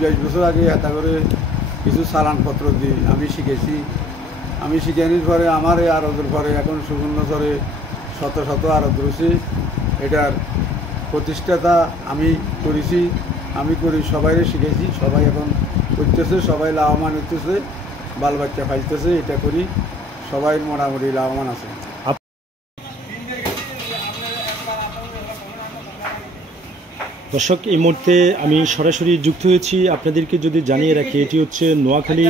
20-22 বছর আগে এটা করে কিছু চালানপত্র দিই আমি শিখেছি। আমি শিখানোর পরে আমার এই আড়তের পরে এখন সুবর্ণচরে শত শত আড়ত রয়েছে। এটার প্রতিষ্ঠাতা আমি করেছি, আমি করি সবাইরে শিখেছি, সবাই এখন করতেছে, সবাই লাভবান হইতেছে, বাল বাচ্চা ফাইতেছে। এটা করি সবাই মোটামুটি লাভবান আছে। দর্শক, এই মুহূর্তে আমি সরাসরি যুক্ত হয়েছি। আপনাদেরকে যদি জানিয়ে রাখি, এটি হচ্ছে নোয়াখালী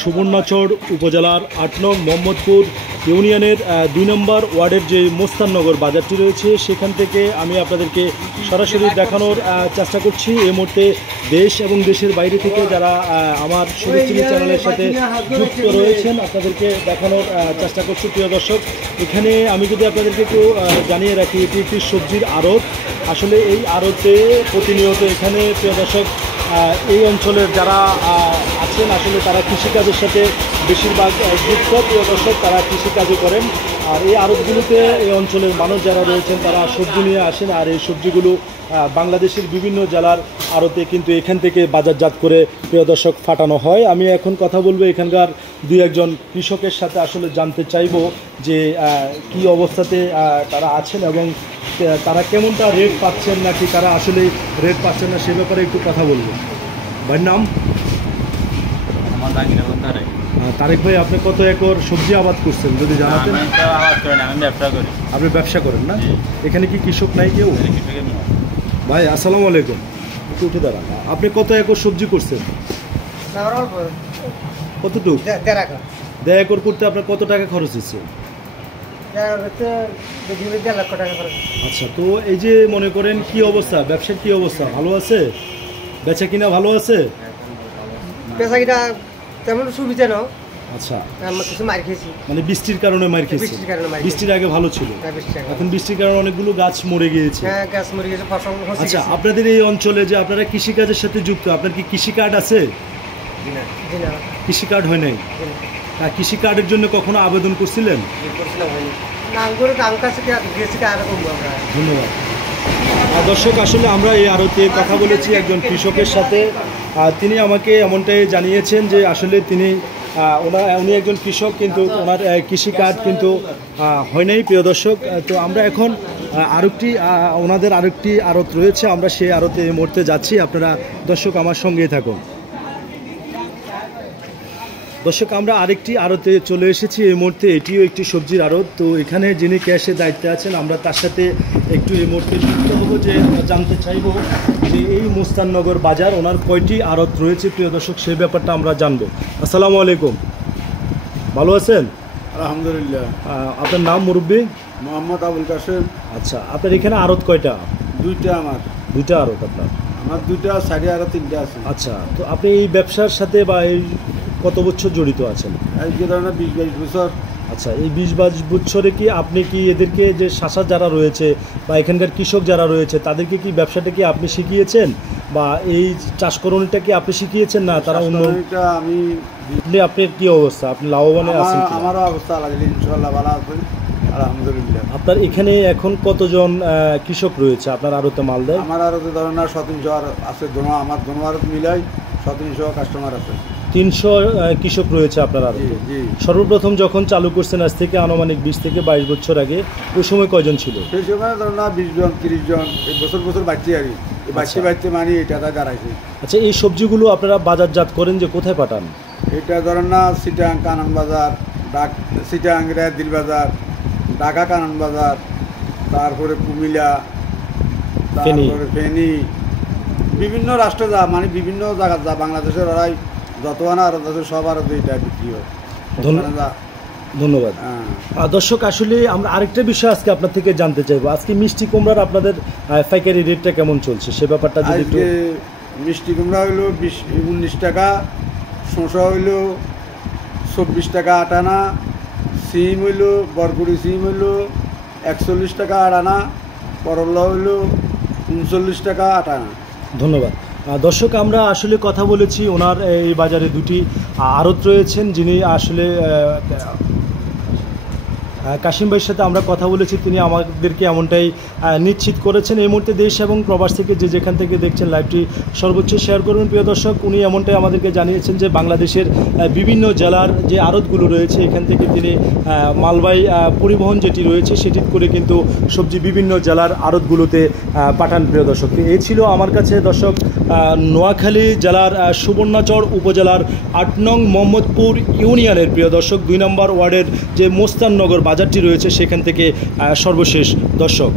সুবর্ণচর উপজেলার 8 নং মোহাম্মদপুর ইউনিয়নের 2 নম্বর ওয়ার্ডের যে মোস্তাননগর বাজারটি রয়েছে, সেখান থেকে আমি আপনাদেরকে সরাসরি দেখানোর চেষ্টা করছি। এই মুহূর্তে দেশ এবং দেশের বাইরে থেকে যারা আমার শুভচিনি চ্যানেলের সাথে যুক্ত রয়েছেন আপনাদেরকে দেখানোর চেষ্টা করছি। প্রিয় দর্শক, এখানে আমি যদি আপনাদেরকে একটু জানিয়ে রাখি, এটি একটি সবজির আড়ত। আসলে এই আড়তে প্রতিনিয়ত এখানে প্রিয় দর্শক এই অঞ্চলের যারা আছেন আসলে তারা কৃষিকাজের সাথে বেশিরভাগ যুক্ত। প্রিয় দর্শক, তারা কৃষিকাজও করেন। আর এই আড়তগুলোতে এই অঞ্চলের মানুষ যারা রয়েছেন তারা সবজি নিয়ে আসেন, আর এই সবজিগুলো বাংলাদেশের বিভিন্ন জেলার আড়তে কিন্তু এখান থেকে বাজারজাত করে প্রিয় দর্শক পাঠানো হয়। আমি এখন কথা বলবো এখানকার 2-1 কৃষকের সাথে, আসলে জানতে চাইব যে কি অবস্থাতে তারা আছেন এবং তারা কেমনটা রেট পাচ্ছেন, নাকি তারা আসলে রেট পাচ্ছেন না, সে ব্যাপারে একটু কথা বলবো। ভাইয়ের নাম? আমার তারেক। তারেক ভাই, আপনি কত একর সবজি আবাদ করছেন যদি জানাতেন? আমি ব্যবসা করি। আপনি ব্যবসা করেন না? এখানে কি কৃষক নাই কেউ? ভাই আসসালামু আলাইকুম, একটু উঠে দাঁড়ান। আপনি কত একর সবজি করছেন? কতটুকু? 1.5 একর করতে আপনার কত টাকা খরচ হচ্ছে? আচ্ছা, তো এই যে মনে করেন কি অবস্থা, ব্যবসার কি অবস্থা? ভালো আছে? বেচা কিনা ভালো আছে? বেচা কিনা তেমন সুবিধা নাও। আচ্ছা, কিছু মার খেয়েছি, মানে বৃষ্টির কারণে মার খেয়েছি। বৃষ্টির আগে ভালো ছিল, এখন বৃষ্টির কারণে অনেকগুলো গাছ মরে গিয়েছে। হ্যাঁ, গাছ মরে গেছে, ফসল। আচ্ছা, আপনাদের এই অঞ্চলে যে আপনারা কৃষিকাজের সাথে যুক্ত, আপনার কি কৃষি কার্ড আছে? কৃষি কার্ড হয় নাই? কৃষি কার্ডের জন্য কখনো আবেদন করছিলেন? ধন্যবাদ। দর্শক, আসলে আমরা এই আড়তে কথা বলেছি একজন কৃষকের সাথে। তিনি আমাকে এমনটাই জানিয়েছেন যে আসলে উনি একজন কৃষক, কিন্তু ওনার কৃষি কার্ড কিন্তু হয় নাই। প্রিয় দর্শক, তো আমরা এখন ওনাদের আরেকটি আড়ত রয়েছে, আমরা সেই আড়তে এই মুহূর্তে যাচ্ছি। আপনারা দর্শক আমার সঙ্গেই থাকুন। দর্শক, আমরা আরেকটি আড়তে চলে এসেছি এই মুহূর্তে। এটিও একটি সবজির আড়ত। তো এখানে যিনি ক্যাশে দায়িত্বে আছেন, আমরা তার সাথে একটু এই মুহূর্তে যুক্ত হবো, যে জানতে চাইব যে এই মোস্তাননগর বাজার ওনার কয়টি আড়ত রয়েছে। প্রিয় দর্শক, সেই ব্যাপারটা আমরা জানবো। আসসালামু আলাইকুম, ভালো আছেন? আলহামদুলিল্লাহ। আপনার নাম মুরব্বী? মোহাম্মদ আবুল কাসেম। আচ্ছা, আপনার এখানে আড়ত কয়টা? 2টা। আমার 2টা আড়ত আপনার? আমার 2টা, সাইডে আরো 3টা আছে। আচ্ছা, তো আপনি এই ব্যবসার সাথে বা এই কত বছর জড়িত আছেন? এই যে ধরেন 20-22 বছর। আচ্ছা, এই 20-22 বছরে কি আপনি কি এদেরকে যে শাসা যারা রয়েছে বা এখানকার কৃষক যারা রয়েছে তাদেরকে কি ব্যবসাটা কি আপনি শিখিয়েছেন, বা এই চাষকরণটা কি আপনি শিখিয়েছেন, না তারা অন্য? আপনার কি অবস্থা, আপনি লাভবান আছেন? আমারও অবস্থা আলহামদুলিল্লাহ, ইনশাআল্লাহ ভালো আছে, আলহামদুলিল্লাহ। আপনার এখানে এখন কতজন কৃষক রয়েছে আপনার আড়তে মাল দেয়? আমার আড়তে ধরেন 100-300 আছে, আমার দোনো আড়ত মিলাই 100-300 কাস্টমার আছে। 300 কৃষক রয়েছে আপনার আড়তে? সর্বপ্রথম যখন চালু করছেন, আজ থেকে আনুমানিক 20 থেকে 22 বছর আগে, ওই সময় কয়জন ছিল? সেই সময় ধরেন 20 জন 30 জন, এই বছর বাড়ছে আর কি, বাড়তে মানে এটা দাঁড়াইছে। আচ্ছা, এই সবজিগুলো আপনারা বাজারজাত করেন যে কোথায় পাঠান? এটা ধরেন না চিটাং কানন বাজার, চিটাং দিল বাজার, ঢাকা কানন বাজার, তারপরে কুমিল্লা, তারপরে ফেনী, বিভিন্ন রাষ্ট্রে যা মানে বিভিন্ন জায়গা যা বাংলাদেশের ওরাই যত আনা আর সব আর এটা বিক্রি হয়। ধন্যবাদ। দর্শক, আসলে আমরা আরেকটা বিষয় আজকে আপনার থেকে জানতে চাইবো। আজকে মিষ্টি কুমড়ার আপনাদের পাইকারি রেটটা কেমন চলছে, সে ব্যাপারটা যদি একটু। মিষ্টি কুমড়া হইলো 19 টাকা, শসা হইলো 24 টাকা 8 আনা, সিম হইলো বরগুড়ি সিম হইলো 41 টাকা 8 আনা, করলা হইলো 39 টাকা 8 আনা। ধন্যবাদ। দর্শক, আমরা আসলে কথা বলেছি, ওনার এই বাজারে 2টি আড়ত রয়েছেন, যিনি আসলে কাশিম ভাইয়ের সাথে আমরা কথা বলেছি, তিনি আমাদেরকে এমনটাই নিশ্চিত করেছেন। এই মুহূর্তে দেশ এবং প্রবাস থেকে যেখান থেকে দেখছেন লাইভটি সর্বোচ্চ শেয়ার করবেন প্রিয় দর্শক। উনি এমনটাই আমাদেরকে জানিয়েছেন যে বাংলাদেশের বিভিন্ন জেলার যে আড়তগুলো রয়েছে এখান থেকে তিনি মালবাহী পরিবহন যেটি রয়েছে সেটি করে কিন্তু সবজি বিভিন্ন জেলার আড়তগুলোতে পাঠান প্রিয় দর্শক। এই ছিল আমার কাছে দর্শক নোয়াখালী জেলার সুবর্ণচর উপজেলার ৮ নং মোহাম্মদপুর ইউনিয়নের প্রিয় দর্শক ২ নম্বর ওয়ার্ডের যে মোস্তাননগর বাজারটি রয়েছে সেখান থেকে সর্বশেষ দর্শক।